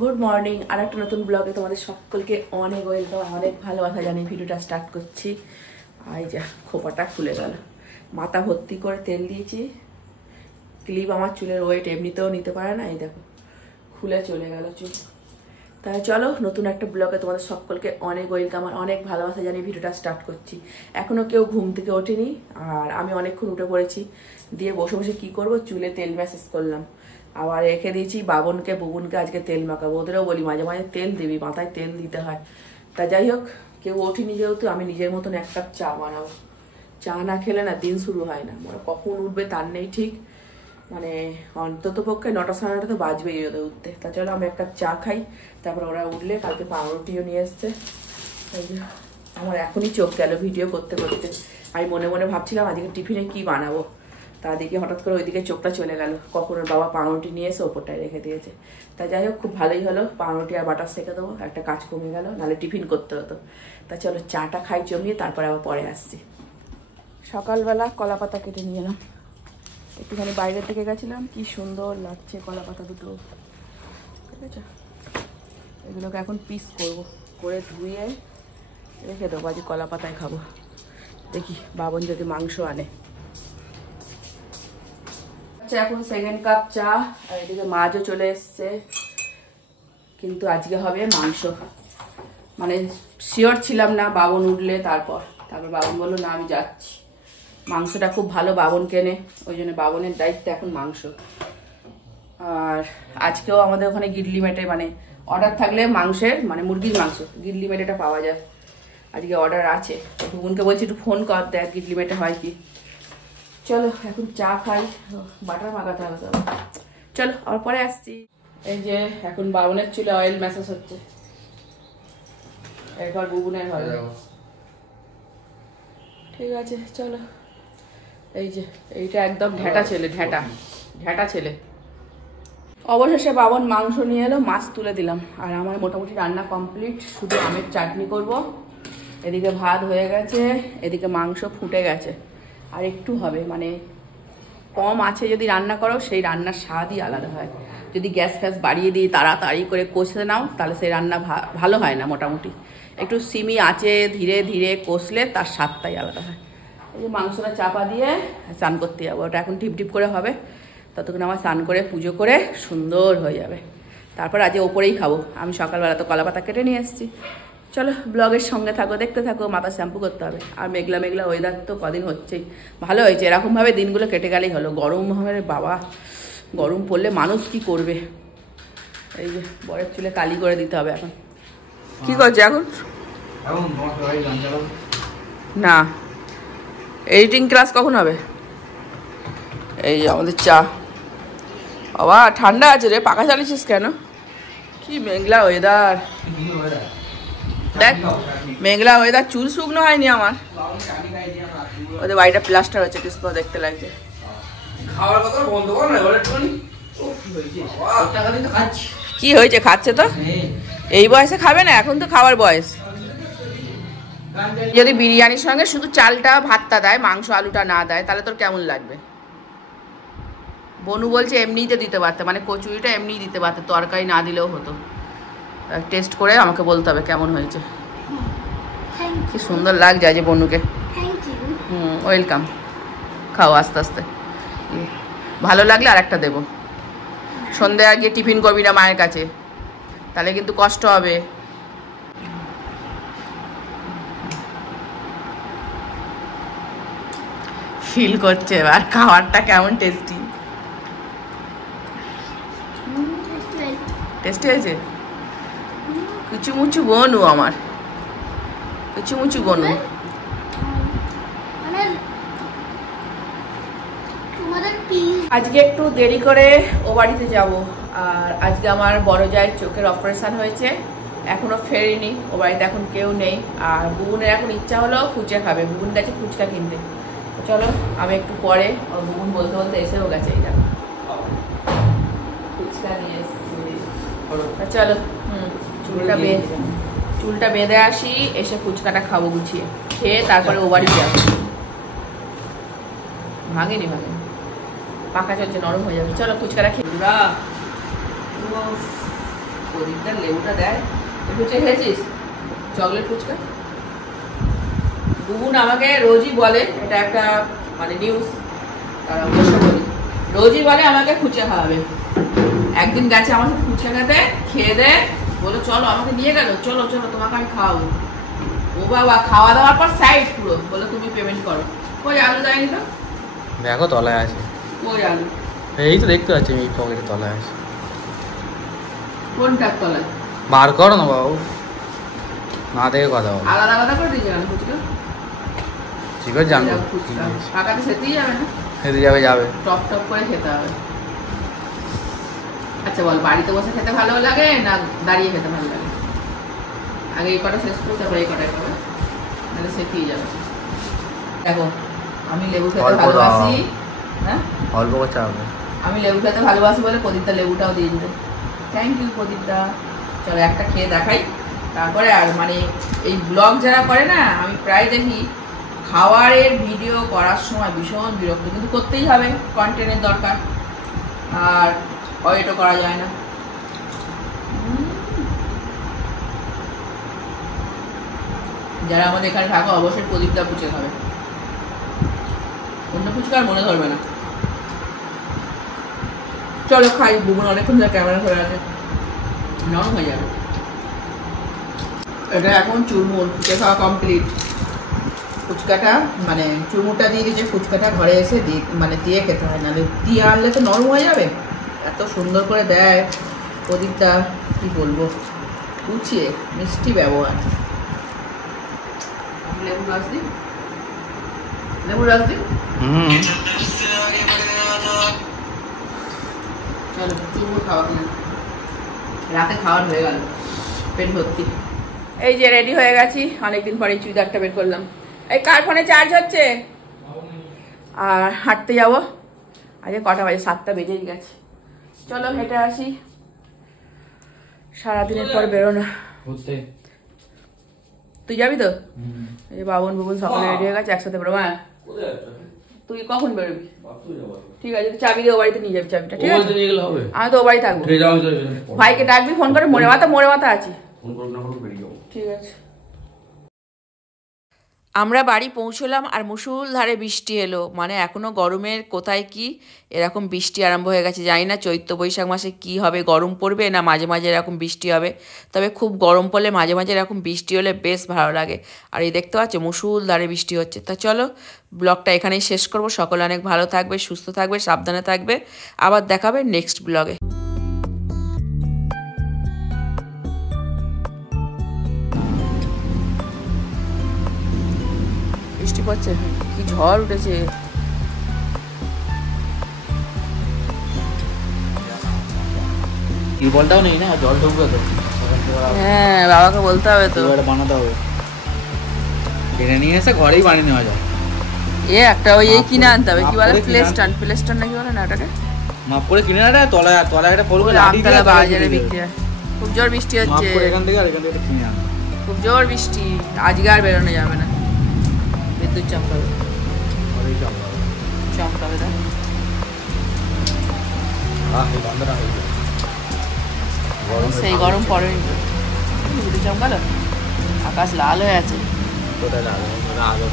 Good morning. আর একটা নতুন ব্লগে তোমাদের সকলকে অনেক ওয়েলকাম, অনেক ভালোবাসা জানিয়ে ভিডিওটা স্টার্ট করছি। এই যা খোপাটা খুলে গেল, মাথা ভর্তি করে তেল দিয়েছি। ক্লিপ আমার চুলের ওয়েট এমনিতেও নিতে পারে না, এই দেখো খুলে চলে গেল চুল। তাই চলো নতুন একটা ব্লগে তোমাদের সকলকে অনেক ওয়েলকাম আর অনেক ভালোবাসা জানিয়ে ভিডিওটা স্টার্ট করছি। এখনও কেউ ঘুম থেকে ওঠেনি আর আমি অনেকক্ষণ উঠে পড়েছি। দিয়ে বসে বসে কি করব, চুলে তেল ম্যাসেজ করলাম। আবার রেখে দিয়েছি বাবনকে বুবুনকে আজকে তেল মাখাবো। ওদেরও বলি মাঝে মাঝে তেল দিবি, মাথায় তেল দিতে হয়। তা যাই হোক, কেউ ওঠেনি যেহেতু আমি নিজের মতন এক কাপ চা বানাবো। চা না খেলে না দিন শুরু হয় না, মানে কখন উঠবে তার নেই ঠিক। মানে অন্তত পক্ষে 9টা সাড়ে 9টা তো বাজবেই ওদের উঠতে। তা চলো আমি এক কাপ চা খাই, তারপর ওরা উঠলে কালকে পাউরুটিও নিয়ে এসছে। আমার এখনই চোখ গেল ভিডিও করতে করতে। আমি মনে মনে ভাবছিলাম আজকে টিফিনে কি বানাবো, তা দিকে হঠাৎ করে ওইদিকে চোখটা চলে গেল। কখন ওর বাবা পাউরুটি নিয়ে এসে ওপরটায় রেখে দিয়েছে। তা যাই হোক, খুব ভালোই হলো, পাউরুটি আর বাটার সেঁকে দেবো, একটা কাজ কমে গেল, নাহলে টিফিন করতে হতো। তা চলো চাটা খাই জমিয়ে, তারপরে আবার পরে আসছি। সকালবেলা কলা পাতা কেটে নিয়ে এলাম, একটুখানি বাইরের থেকে গেছিলাম। কি সুন্দর লাগছে কলা পাতা দুটো, ঠিক আছে। এগুলোকে এখন পিস করবো, করে ধুয়ে রেখে দেবো, আজ কলা পাতায় খাবো। দেখি বাবন যদি মাংস আনে। আচ্ছা, এখন সেকেন্ড কাপ চা, আর এদিকে মাছও চলে এসছে, কিন্তু আজকে হবে মাংস। মানে শিওর ছিলাম না, বাবন উঠলে তারপর বাবন বললো না আমি যাচ্ছি। মাংসটা খুব ভালো বাবন কেনে, ওই জন্য বাবনের দায়িত্ব এখন মাংস। আর আজকেও আমাদের ওখানে গিডলি মেটে, মানে অর্ডার থাকলে মাংসের, মানে মুরগির মাংস গিডলি মেটেটা পাওয়া যায়। আজকে অর্ডার আছে, বোনকে বলছি একটু ফোন কর দেখ গিডলি মেটে হয় কি। চলো এখন চা খাই, বাটার মাখাতে হবে। চলো আর পরে আসছি। এই যে এখন বাবনের চুলে অয়েল ম্যাসাজ হচ্ছে, এরপর বুবুনের হবে। ঠিক আছে চলো। এই যে এইটা একদম ঢ্যাটা ছেলে, ঢ্যাটা ছেলে। অবশেষে বাবন মাংস নিয়ে এলো, মাছ তুলে দিলাম। আর আমার মোটামুটি রান্না কমপ্লিট, শুধু আমের চাটনি করব। এদিকে ভাত হয়ে গেছে, এদিকে মাংস ফুটে গেছে, আর একটু হবে। মানে কম আছে যদি রান্না করো, সেই রান্নার স্বাদই আলাদা হয়। যদি গ্যাস ফ্যাস বাড়িয়ে দিই, তাড়াতাড়ি করে কষে নাও, তাহলে সেই রান্না ভালো হয় না। মোটামুটি একটু সিমি আঁচে ধীরে ধীরে কষলে তার স্বাদটাই আলাদা হয়। এই যে মাংসটা চাপা দিয়ে স্নান করতে যাবো, ওটা এখন টিপ টিপ করে হবে। ততক্ষণ আমার স্নান করে পুজো করে সুন্দর হয়ে যাবে। তারপর আজ ওপরেই খাবো। আমি সকালবেলা তো কলা পাতা কেটে নিয়ে এসেছি। চলো ব্লগের সঙ্গে থাকো, দেখতে থাকো। মাথা শ্যাম্পু করতে হবে। আর মেঘলা মেঘলা ওয়েদার তো কদিন হচ্ছেই, ভালো হয়েছে। এরকমভাবে দিনগুলো কেটে গেলেই হলো। গরম হবে বাবা, গরম পড়লে মানুষ কি করবে। এই যে বরের চুলে কালি করে দিতে হবে এখন। কি করছে এখন? না, এডিটিং ক্লাস কখন হবে? এই যে আমাদের চা। বাবা ঠান্ডা আছে রে, পাখা চালিয়েছিস কেন? কি মেঘলা ওয়েদার দেখ, মেঘলা ওয়েদার। চুল শুকনো হয়নি আমার, ওদের বাড়িটা প্লাস্টার হচ্ছে, কি সুন্দর দেখতে লাগছে। কি হয়েছে? খাচ্ছে তো, এই বয়সে খাবে না, এখন তো খাওয়ার বয়স। যদি বিরিয়ানির সঙ্গে শুধু চালটা ভাতটা দেয়, মাংস আলুটা না দেয়, তাহলে তোর কেমন লাগবে? বনু বলছে এমনিতে দিতে পারতে, মানে কচুরিটা এমনিই দিতে পারতে, তরকারি না দিলেও হতো। টেস্ট করে আমাকে বলতে হবে কেমন হয়েছে। কি সুন্দর লাগছে আজ বনুকে। ওয়েলকাম, খাও আস্তে আস্তে। ভালো লাগলে আর একটা দেবো। সন্ধ্যায় গিয়ে টিফিন করবি না মায়ের কাছে, তাহলে কিন্তু কষ্ট হবে। ফিল করছে এবার খাবারটা কেমন টেস্টি। টেস্টি হয়েছে। কুচুমুচু বনু আমার, কুচুমুচু বনু। আজকে একটু দেরি করে ও বাড়িতে যাব। আর আজকে আমার বড় জায়ের চোখের অপারেশন হয়েছে, এখনো ফেরেনি। ও বাড়িতে এখন কেউ নেই। আর বুবুনের এখন ইচ্ছা হলো ফুচকা খাবে, বুবুন গেছে ফুচকা কিনতে। চলো আমি একটু পরে, বুবুন বলতে বলতে এসেও গেছে, এই দেখো ফুচকা নিয়ে এসেছি। চলো চুলটা বেঁধে আসি, এসে ফুচকাটা খাবো গুছিয়ে, খেয়ে তারপরে ও বাড়ি যাবো। ভাঙেনি, পাকা চলছে, নরম হয়ে যাবে। চলো ফুচকাটা খেয়ে। প্রদীপটার লেবুটা দেয়। ফুচকা খেয়েছিস? চকলেট ফুচকা। বুবুন আমাকে রোজই বলে, এটা একটা মানে নিউজ, তারা বসে বলি, রোজই বলে আমাকে ফুচকা খাওয়াবে। একদিন গেছে আমার সাথে ফুচকা খেতে, খেয়ে দেয় বলো চলো, আমাকে নিয়ে গেল, চলো চলো তোমাকে আমি খাওয়াবো। ও বাবা, খাওয়া দাওয়ার পর সাইড পুরো, বলো তুমি পেমেন্ট করো। ওই আলু দেয়নি তো, দেখো তলায় আছে। ওই আলু এই তো দেখতে পাচ্ছি আমি পকেটে তলায় আছে। কোনটার তলায়? বার করো না বাবু, না দেখে কথা বলো। আলাদা আলাদা করে দিয়েছে কেন ফুচকা? ঠিক আছে জানবো, টাকাতে সেতেই যাবে না, খেতে যাবে যাবে টপ টপ করে খেতে হবে। আচ্ছা বল, বাড়িতে বসে খেতে ভালো লাগে না দাঁড়িয়ে খেতে ভালো লাগে? আগে এই কটা শেষ করতে, তারপরে এই কটাই খাবে, নাহলে সেতেই যাবে। দেখো আমি লেবু খেতে ভালোবাসি, হ্যাঁ অল্প করে চাবে। আমি লেবু খেতে ভালোবাসি বলে প্রদীপটা লেবুটাও দিয়ে দিতে। থ্যাংক ইউ প্রদীপটা। চলো একটা খেয়ে দেখাই, তারপরে আর মানে এই ব্লগ যারা করে না, আমি প্রায় দেখি খাওয়ারের ভিডিও করার সময় ভীষণ বিরক্ত, কিন্তু করতেই হবে, কন্টেন্টের দরকার, আর ওয়েটও করা যায় না। যারা আমাদের এখানে থাকো অবশ্যই প্রদীপটা ফুচকা খাবে, অন্য ফুচকা আর মনে ধরবে না। চলো খাই, বুবুন অনেকক্ষণ ধরে ক্যামেরা ধরে আছে, নরম হয়ে যাবে। এটা এখন চুরমুর, ফুচকা খাওয়া কমপ্লিট। ফুচকাটা মানে চুরমুরটা দিয়ে দিয়েছে, ফুচকাটা ঘরে এসে মানে দিয়ে খেতে হয়, নাহলে দিয়ে আনলে তো নরম হয়ে যাবে। এত সুন্দর করে দেয় প্রদীপটা, কি বলবো, কুচিয়ে মিষ্টি ব্যবহার। লেবু রস দিই, লেবু রস দিই। চলো চুরমুর খাওয়া কিনা, রাতে খাওয়ার হয়ে গেল, পেট ভর্তি। এই যে রেডি হয়ে গেছি, অনেকদিন পরে চুড়িদারটা বের করলাম। এই কার ফোনে চার্জ হচ্ছে? আর হাঁটতে যাবো, আগে কটা বাজে, 7টা বেজেই গেছে। চলো হেঁটে আসি, সারাদিনের পর বেরোনো। তুই যাবি তো? এই বাবন বুবুন সকালে রেডি হয়ে গেছে, একসাথে বেরোবো। হ্যাঁ তুই কখন বেরোবি? ঠিক আছে, চাবি দিয়ে ও বাড়িতে নিয়ে যাবি চাবিটা, ঠিক আছে? আমি তো ও বাড়ি থাকবো। ভাইকে ডাকবি ফোন করে, মোড়ে মাথা আছি, ঠিক আছে। আমরা বাড়ি পৌঁছলাম আর মুষলধারে বৃষ্টি এলো, মানে এখনও গরমের কোথায় কি এরকম বৃষ্টি আরম্ভ হয়ে গেছে। জানি না চৈত্র বৈশাখ মাসে কি হবে, গরম পড়বে না মাঝে মাঝে এরকম বৃষ্টি হবে। তবে খুব গরম পড়লে মাঝে মাঝে এরকম বৃষ্টি হলে বেশ ভালো লাগে। আর এই দেখতে পাচ্ছ মুষলধারে বৃষ্টি হচ্ছে। তা চলো ব্লগটা এখানেই শেষ করব। সকলে অনেক ভালো থাকবে, সুস্থ থাকবে, সাবধানে থাকবে। আবার দেখাবে নেক্সট ব্লগে। বৃষ্টি পড়ছে, কি ঝড় উঠেছে। টিউবওয়েলটাও নেই না, জল ঢুকবে তো। হ্যাঁ বাবাকে বলতে হবে তো, বানাতে হবে, কিনে নিয়ে এসে ঘরেই বানিয়ে নেওয়া যায়। একটা ওই এই কিনে আনতে হবে, কি বলে প্লেস্টান নাকি বলে না ওটাকে, মাপ করে কিনে আনতে। তলায় একটা ফল করে আমতলা বাজারে বিক্রি হয়। খুব জোর বৃষ্টি হচ্ছে, এখান থেকে আর এখান থেকে কিনে আনতে, খুব জোর বৃষ্টি। আজকে আর বেরোনো যাবে না, বিদ্যুৎ চমকাবে, চমকাবে না। সেই গরম পড়েনি, বিদ্যুৎ চমকালো, আকাশ লাল হয়ে আছে। কোথায় লাল? আগে